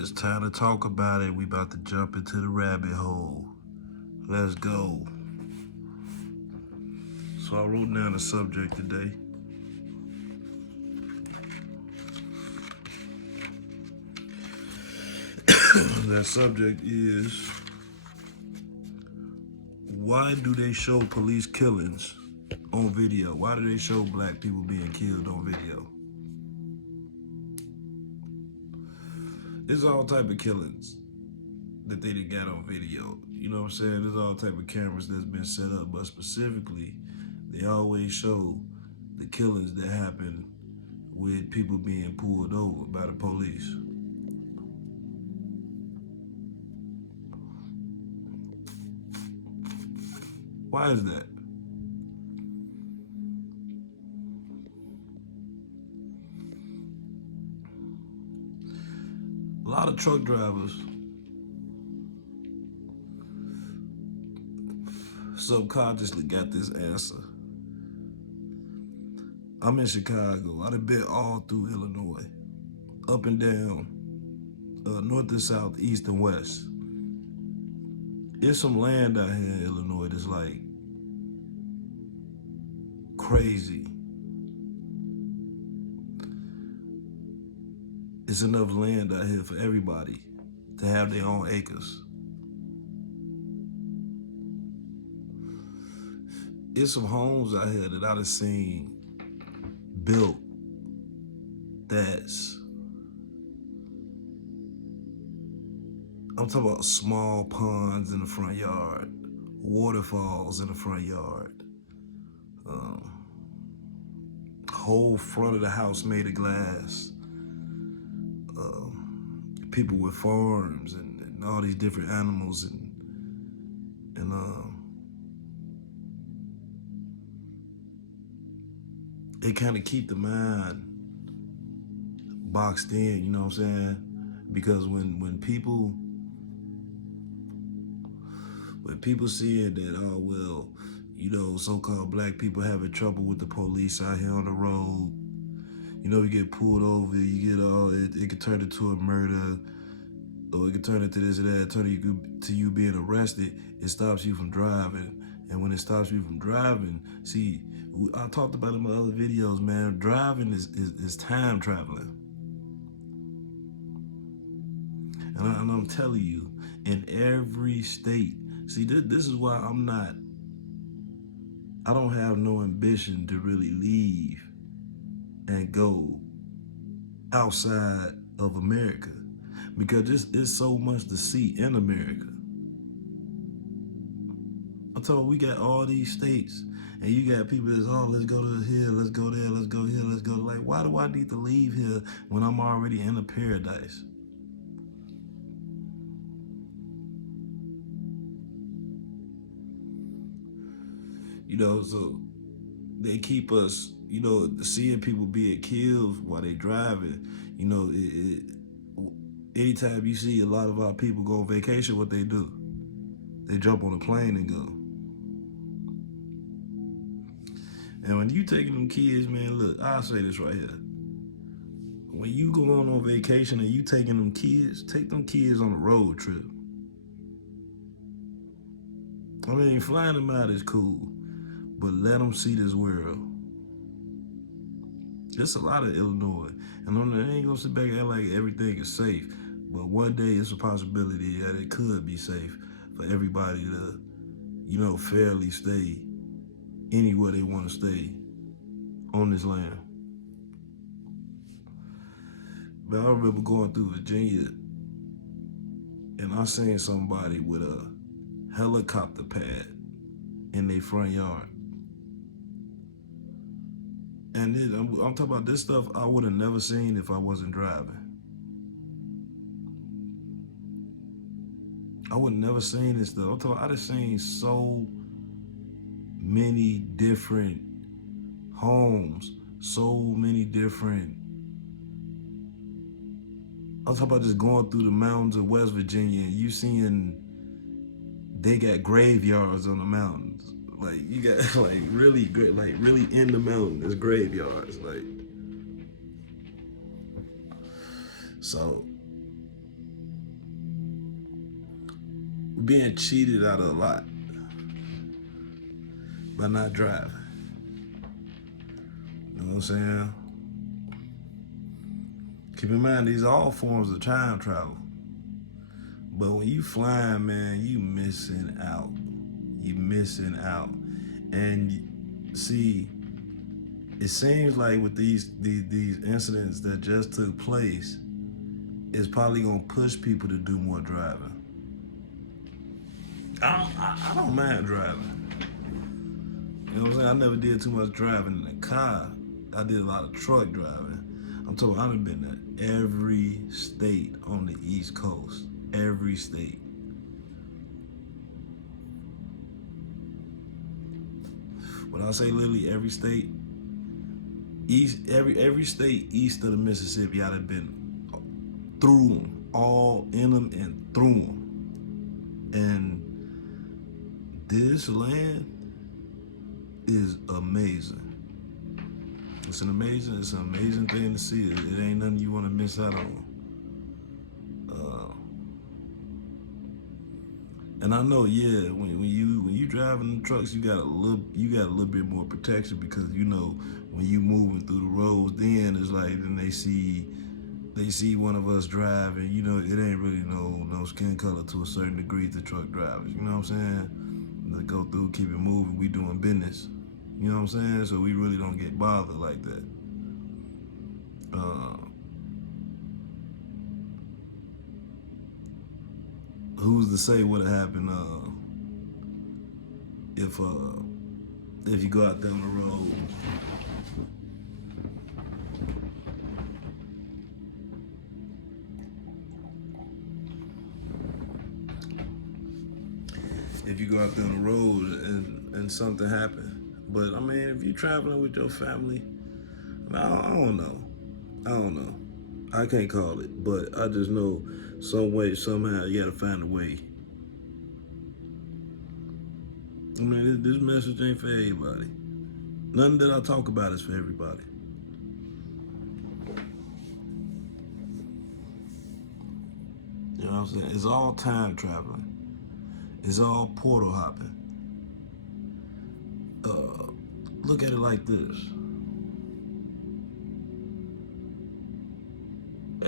It's time to talk about it. We about to jump into the rabbit hole. Let's go. So I wrote down the subject today. That subject is, why do they show police killings on video? Why do they show black people being killed on video? There's all type of killings that they done got on video. You know what I'm saying? There's all type of cameras that's been set up, but specifically, they always show the killings that happen with people being pulled over by the police. Why is that? A lot of truck drivers subconsciously got this answer. I'm in Chicago. I've been all through Illinois, up and down, north and south, east and west. There's some land out here in Illinois that's like crazy. It's enough land out here for everybody to have their own acres. There's some homes out here that I've seen built I'm talking about small ponds in the front yard, waterfalls in the front yard, whole front of the house made of glass, people with farms and all these different animals and it kind of keep the mind boxed in, you know what I'm saying? Because when people seeing that, oh well, you know, so-called black people having trouble with the police out here on the road, you know, you get pulled over, you get it could turn into a murder, or it could turn into this or that, turn to you being arrested. It stops you from driving, and when it stops you from driving, see, I talked about it in my other videos, man. Driving is time traveling, and I'm telling you, in every state. See, this is why I don't have no ambition to really leave and go outside of America, because it's so much to see in America. I'm talking, we got all these states, and you got people that's, oh, let's go to here, let's go there, let's go here, let's go. Like, why do I need to leave here when I'm already in a paradise? You know, so they keep us, you know, seeing people being killed while they driving. You know, anytime you see a lot of our people go on vacation, what they do? They jump on a plane and go. And when you taking them kids, man, look, I'll say this right here. When you go on vacation and you taking them kids, take them kids on a road trip. I mean, flying them out is cool, but let them see this world. There's a lot of Illinois, and I ain't gonna sit back and act like everything is safe, but one day it's a possibility that it could be safe for everybody to, you know, fairly stay anywhere they want to stay on this land. But I remember going through Virginia, and I seen somebody with a helicopter pad in their front yard. And then, I'm talking about this stuff I would have never seen if I wasn't driving. I would have never seen this stuff. I'm talking, I'd have seen so many different homes, so many different. I'm talking about just going through the mountains of West Virginia, and you seeing they got graveyards on the mountains. Like, you got like really good, like really in the mountain, there's graveyards. Like, so being cheated out of a lot by not driving. You know what I'm saying? Keep in mind, these are all forms of time travel. But when you flying, man, you missing out. You missing out. And see, it seems like with these incidents that just took place, it's probably gonna push people to do more driving. I don't mind driving. You know what I'm saying? I never did too much driving in the car. I did a lot of truck driving. I'm talking, I've been to every state on the East Coast. Every state. When I say literally every state, every state east of the Mississippi, I'd have been through them, all in them and through them. And this land is amazing. It's an amazing thing to see. It ain't nothing you want to miss out on. And I know, yeah, when you driving the trucks, you got a little bit more protection because you know when you moving through the roads, then it's like then they see one of us driving. You know, it ain't really no skin color to a certain degree to truck drivers. You know what I'm saying? They go through, keep it moving. We doing business. You know what I'm saying? So we really don't get bothered like that. Who's to say what happened if you go out there on the road? If you go out there on the road and something happened. But I mean, if you're traveling with your family, I don't know. I can't call it, but I just know some way, somehow, you gotta find a way. I mean, this message ain't for everybody. Nothing that I talk about is for everybody. You know what I'm saying? It's all time traveling. It's all portal hopping. Look at it like this.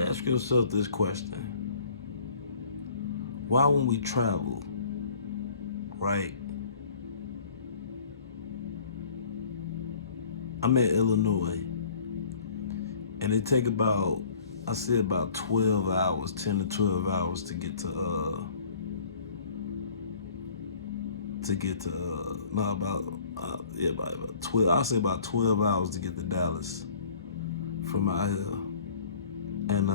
Ask yourself this question. Why when we travel, right? I'm in Illinois, and it take about, I say about 12 hours, 10 to 12 hours to get to about 12. I'll say about 12 hours to get to Dallas from out here, and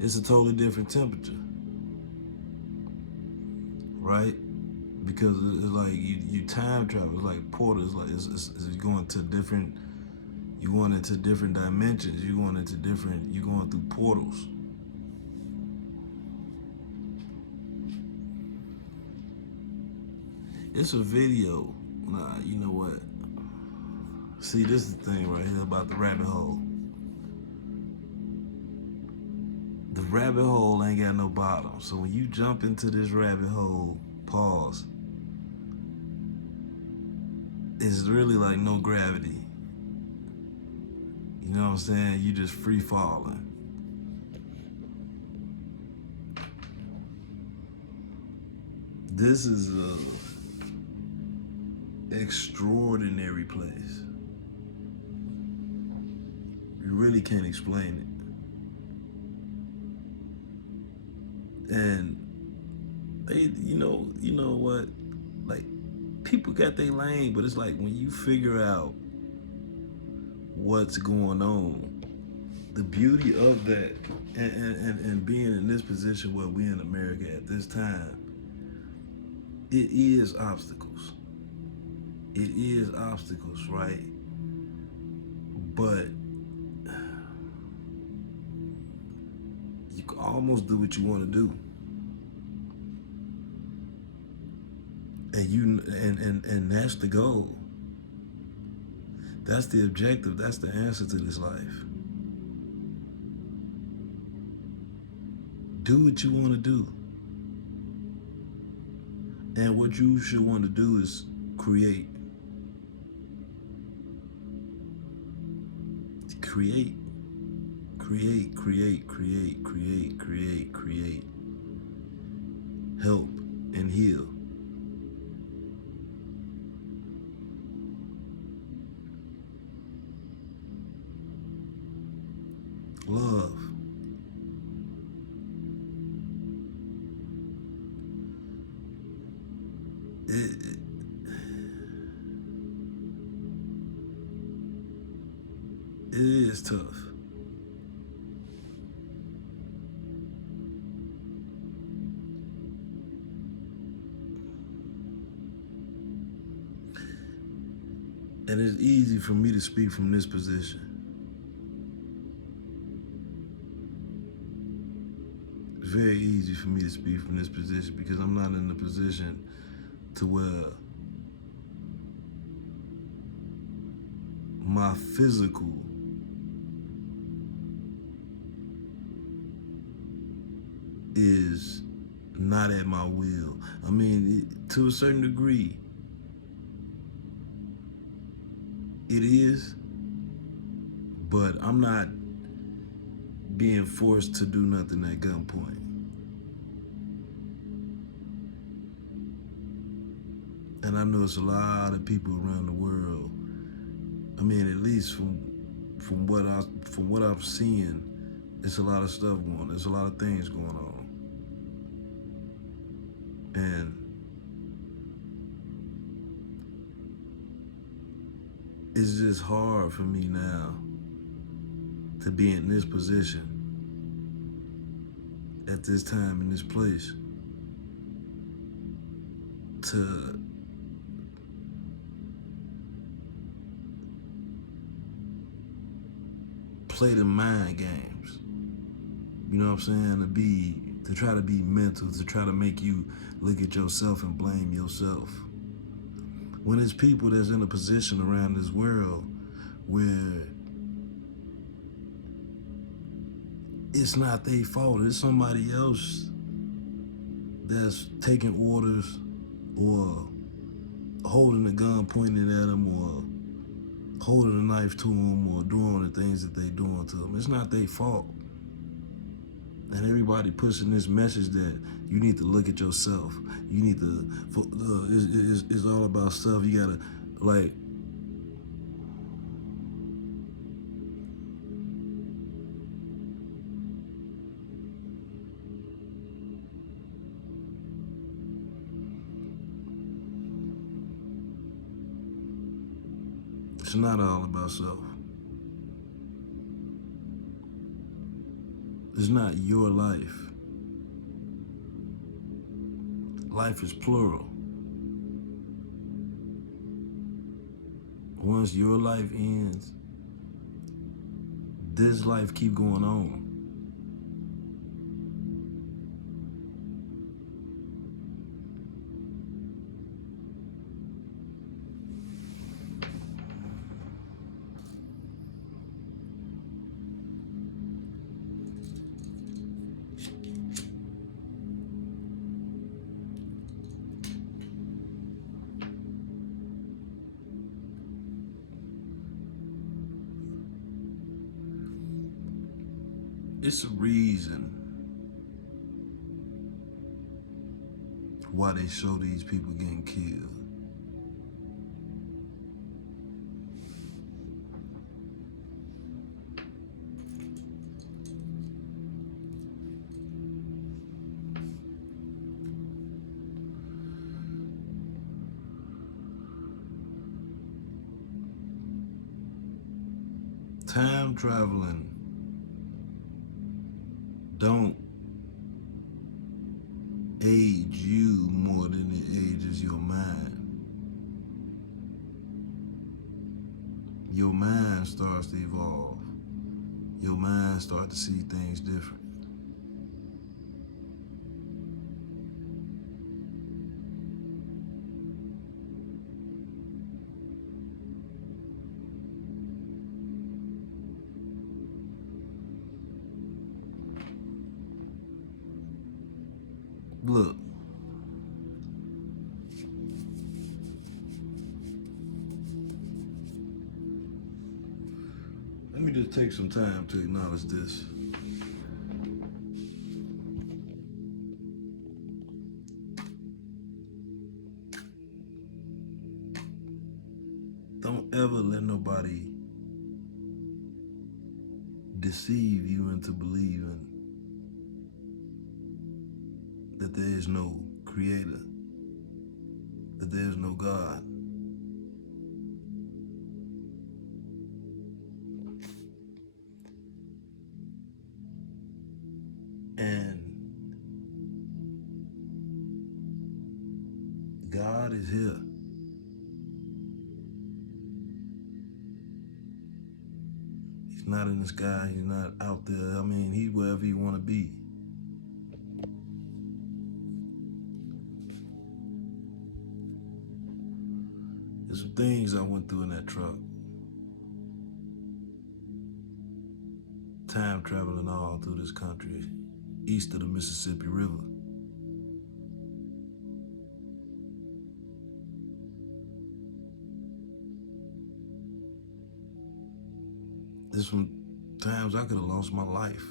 it's a totally different temperature, right? Because it's like you time travel. It's like portal. It's like it's going to different. You going into different dimensions. You going through portals. It's a video. Nah, you know what? See, this is the thing right here about the rabbit hole. The rabbit hole ain't got no bottom. So when you jump into this rabbit hole, pause, it's really like no gravity. You know what I'm saying? You just free falling. This is a extraordinary place. You really can't explain it. And they, you know what? Like, people got their lane, but it's like when you figure out what's going on, the beauty of that, and being in this position where we in America at this time, it is obstacles. It is obstacles, right? But you can almost do what you want to do. And that's the goal. That's the objective. That's the answer to this life. Do what you want to do. And what you should want to do is create, create, create, help and heal. Love. It, it is tough. And it's easy for me to speak from this position. It's very easy for me to speak from this position because I'm not in the position to where my physical is not at my will. I mean, to a certain degree, it is, but I'm not being forced to do nothing at gunpoint. And I know it's a lot of people around the world. I mean, at least from what I'm seeing, it's a lot of stuff going on. There's a lot of things going on. And it's just hard for me now to be in this position at this time in this place to play the mind games. You know what I'm saying? To try to be mental, to try to make you look at yourself and blame yourself. When it's people that's in a position around this world where it's not their fault, it's somebody else that's taking orders or holding a gun pointed at them or holding a knife to them or doing the things that they doing to them. It's not their fault. And everybody pushing this message that you need to look at yourself. You need to, it's all about stuff. You gotta, like, it's not all about self. It's not your life. Life is plural. Once your life ends, this life keep going on. It's a reason why they show these people getting killed. Time traveling don't age you more than it ages your mind. Your mind starts to evolve. Your mind starts to see things different. Look, just take some time to acknowledge this. Don't ever let nobody deceive you into believing that there is no creator, that there is no God. And God is here. He's not in the sky. He's not out there. I mean, he's wherever you want to be. There's some things I went through in that truck. Time traveling all through this country, east of the Mississippi River. There's some times I could have lost my life.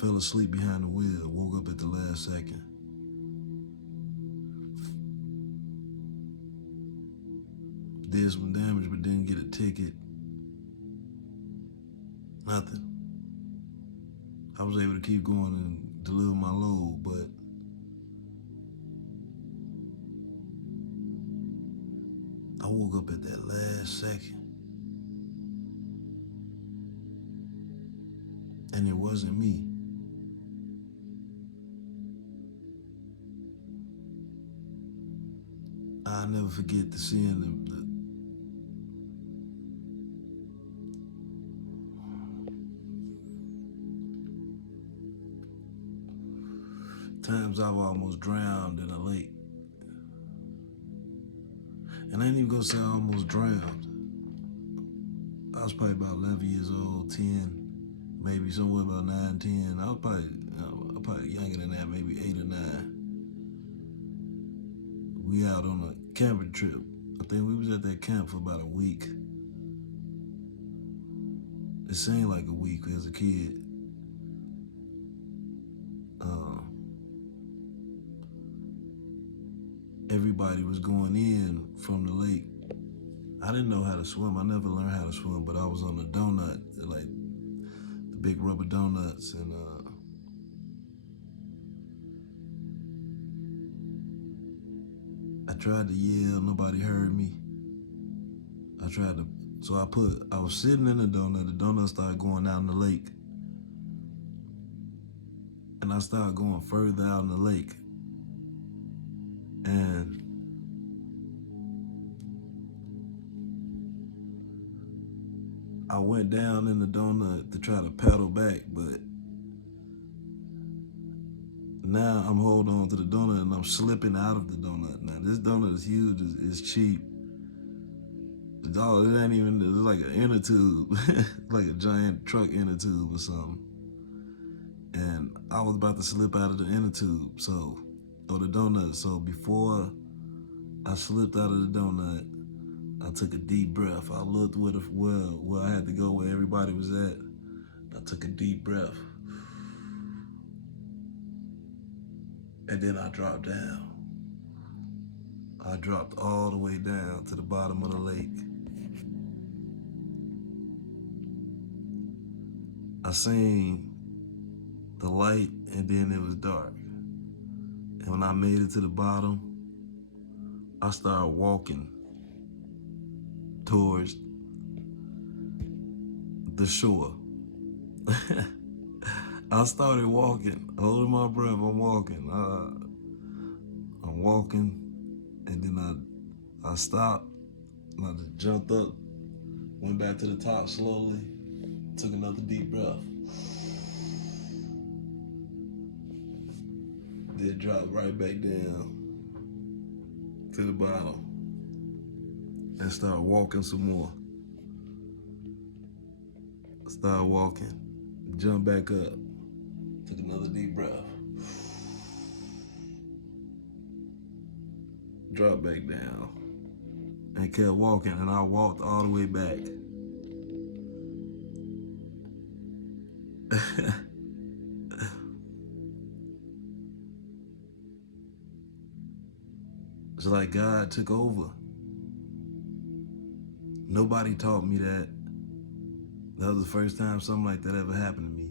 Fell asleep behind the wheel, woke up at the last second. Did some damage but didn't get a ticket. Nothing. I was able to keep going and deliver my load, but I woke up at that last second. And it wasn't me. I'll never forget the seeing the times I've almost drowned in a lake. And I ain't even gonna say I almost drowned. I was probably about 11 years old, 10, maybe somewhere about 9, 10. I was probably younger than that, maybe 8 or 9. We out on a camping trip. I think we was at that camp for about a week. It seemed like a week as a kid. Everybody was going in from the lake. I didn't know how to swim. I never learned how to swim, but I was on the donut, like the big rubber donuts, and I tried to yell, nobody heard me. I was sitting in the donut started going out in the lake. And I started going further out in the lake. And I went down in the donut to try to paddle back, but now I'm holding on to the donut and I'm slipping out of the donut. Now this donut is huge, it's cheap. It ain't even, it's like an inner tube, like a giant truck inner tube or something. And I was about to slip out of the inner tube, or the donut. So before I slipped out of the donut, I took a deep breath. I looked where I had to go, where everybody was at. I took a deep breath. And then I dropped down. I dropped all the way down to the bottom of the lake. I seen the light and then it was dark. And when I made it to the bottom, I started walking towards the shore. I started walking, holding my breath, I'm walking, and then I stopped, and I just jumped up, went back to the top slowly, took another deep breath. Then dropped right back down to the bottom and started walking some more. Started walking, jumped back up, took another deep breath, dropped back down, and kept walking, and I walked all the way back. It's like God took over. Nobody taught me that. That was the first time something like that ever happened to me.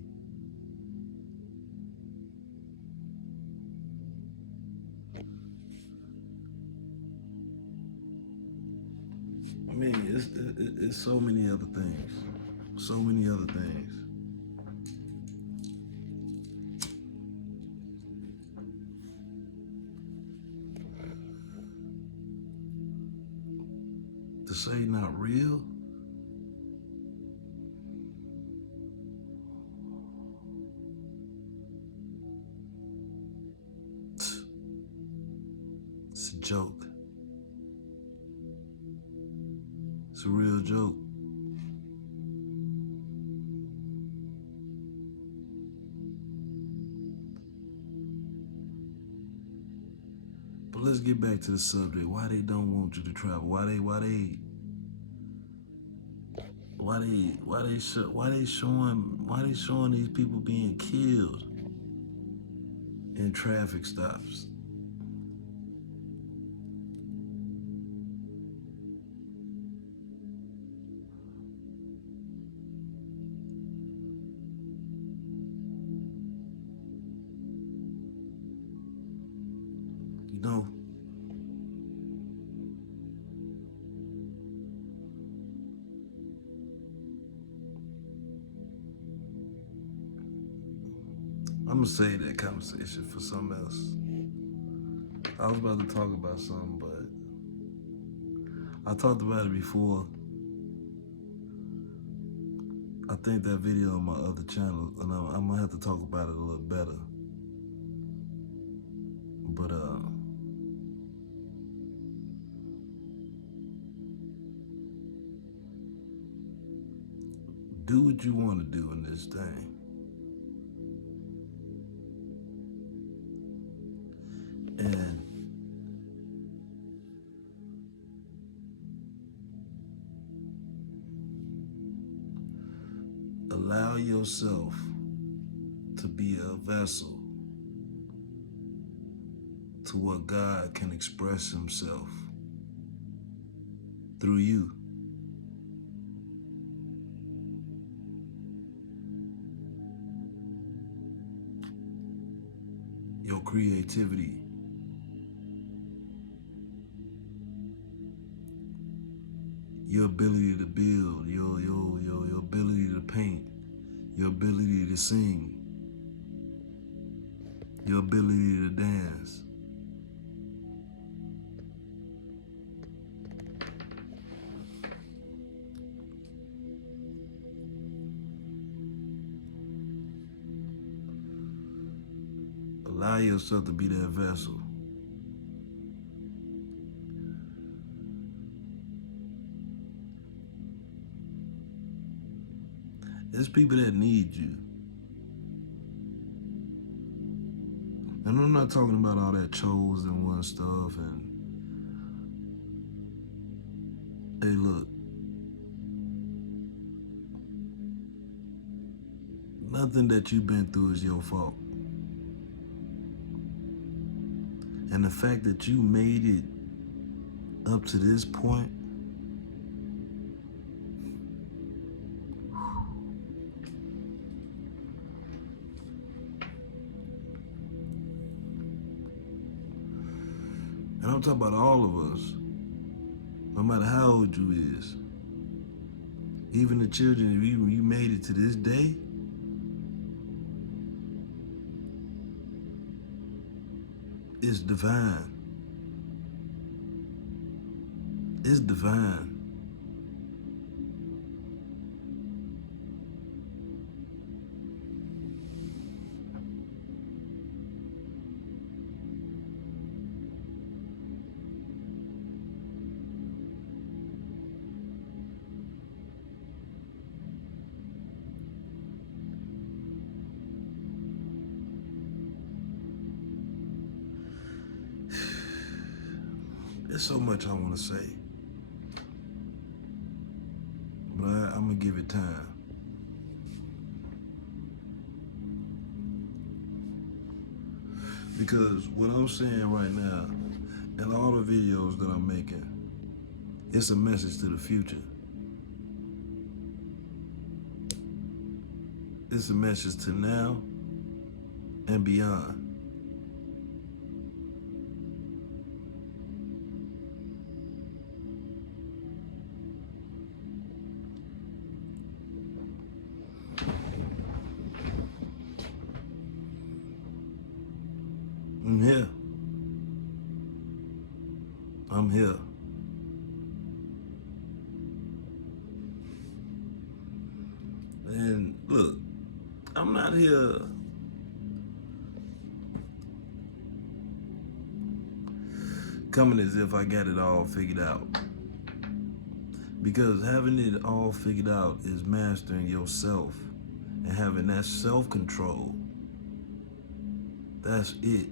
I mean, it's so many other things. So many other things. To say not real, it's a joke. It's a real joke. But let's get back to the subject. Why they don't want you to travel? Why they showing these people being killed in traffic stops? You know, I'm gonna save that conversation for something else. I was about to talk about something, but I talked about it before. I think that video on my other channel, and I'm gonna have to talk about it a little better. But do what you want to do in this thing. And allow yourself to be a vessel to what God can express himself through you. Your creativity, your ability to build, your ability to paint, your ability to sing, your ability to dance. Allow yourself to be that vessel. There's people that need you. And I'm not talking about all that chosen one stuff and hey look, nothing that you've been through is your fault. And the fact that you made it up to this point, and I'm talking about all of us, no matter how old you is, even the children, if you made it to this day, it's divine. It's divine. There's so much I want to say, but I'm gonna give it time. Because what I'm saying right now, and all the videos that I'm making, it's a message to the future. It's a message to now and beyond. I'm here. I'm here. And look, I'm not here coming as if I got it all figured out. Because having it all figured out is mastering yourself and having that self-control. That's it.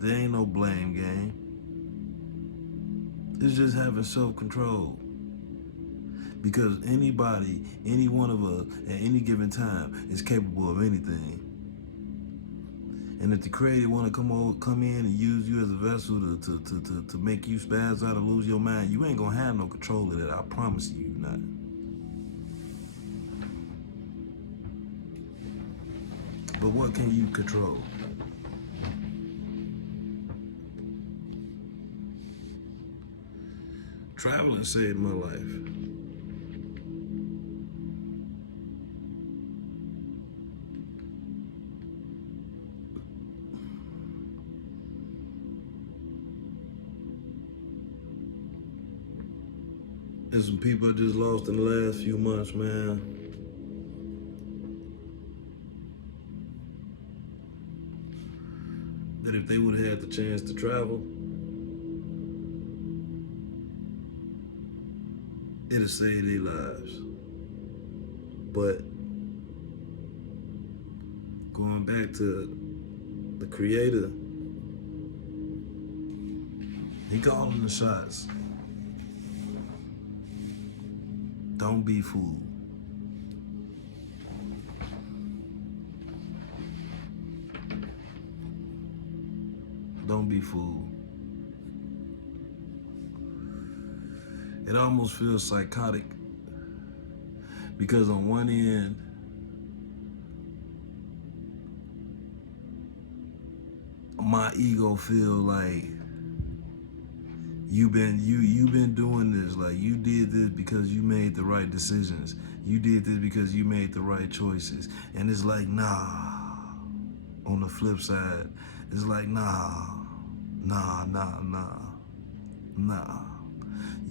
There ain't no blame game. It's just having self-control. Because anybody, any one of us, at any given time, is capable of anything. And if the Creator want to come in and use you as a vessel to make you spaz out or lose your mind, you ain't gonna have no control of that. I promise you, you're not. But what can you control? Traveling saved my life. There's some people I just lost in the last few months, man. That if they would have had the chance to travel, it'd save their lives. But going back to the Creator, He calling the shots. Don't be fooled. Don't be fooled. It almost feels psychotic because on one end, my ego feel like you've been doing this, like you did this because you made the right decisions. You did this because you made the right choices. And it's like, nah. On the flip side, it's like, nah.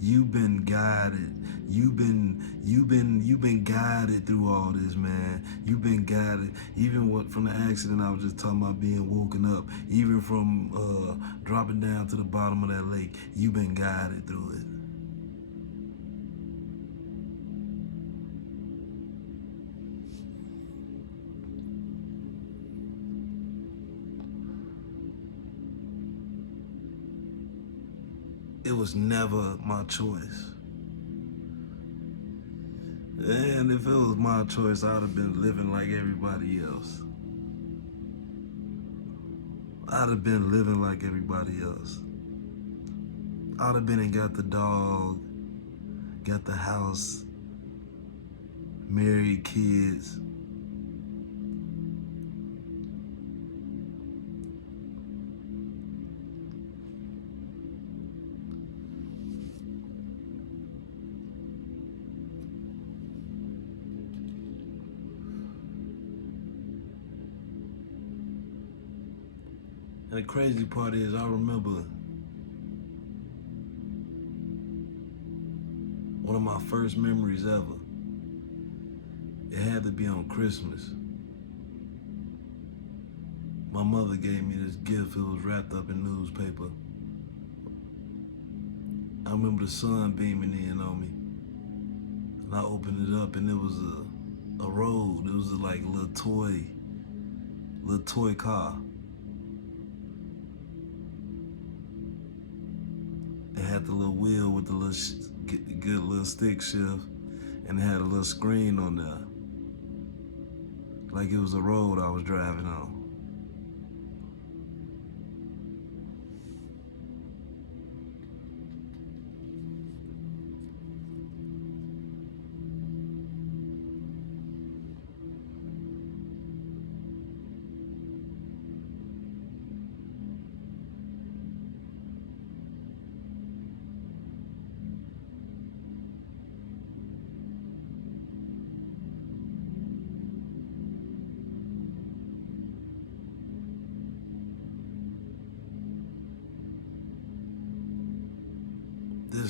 You've been guided. You've been guided through all this, man. You've been guided. Even from the accident I was just talking about, being woken up, even from dropping down to the bottom of that lake, you've been guided through it. It was never my choice. And if it was my choice, I'd have been living like everybody else. I'd have been living like everybody else. I'd have been and got the dog, got the house, married, kids. And the crazy part is, I remember one of my first memories ever. It had to be on Christmas. My mother gave me this gift. It was wrapped up in newspaper. I remember the sun beaming in on me. And I opened it up and it was a road. It was like a little toy car. It had the little wheel with the little good little stick shift, and it had a little screen on there, like it was a road I was driving on.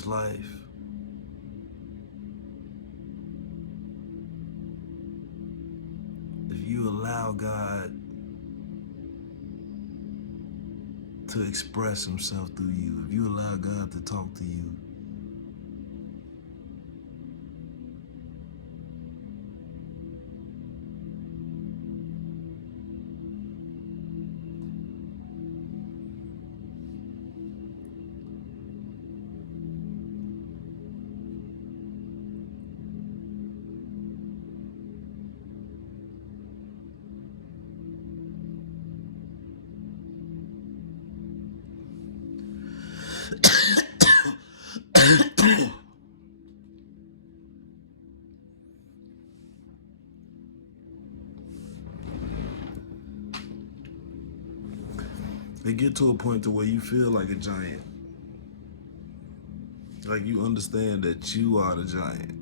life. If you allow God to express himself through you, if you allow God to talk to you, it get to a point to where you feel like a giant. Like you understand that you are the giant.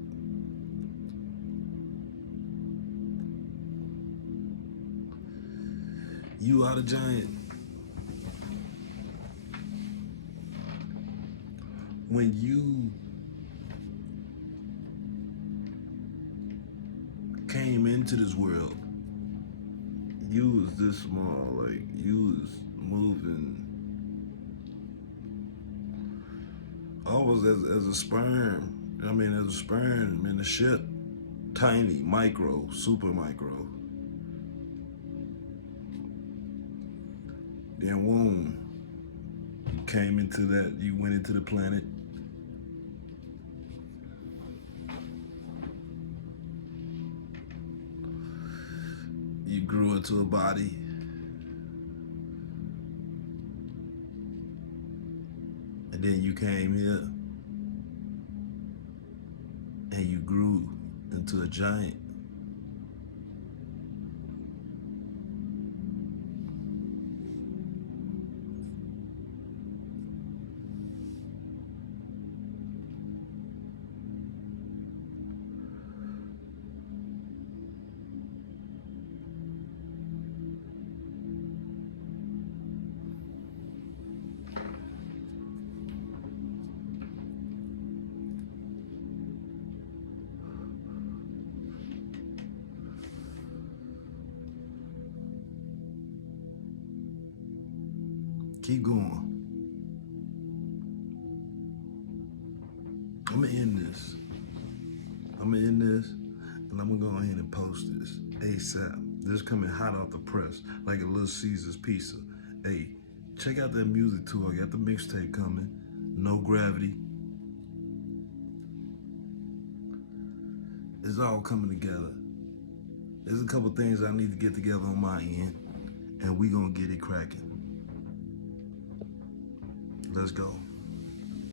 You are the giant. When you came into this world, you was this small, like you was moving almost as a sperm. I mean, as a sperm in a ship, tiny, micro, super micro. Then womb, you came into that, you went into the planet. You grew into a body. And then you came here and you grew into a giant. Keep going. I'm gonna end this. And I'm gonna go ahead and post this ASAP. This coming hot off the press, like a Little Caesars pizza. Hey, check out that music too. I got the mixtape coming. No Gravity. It's all coming together. There's a couple things I need to get together on my end, and we gonna get it cracking. Let's go.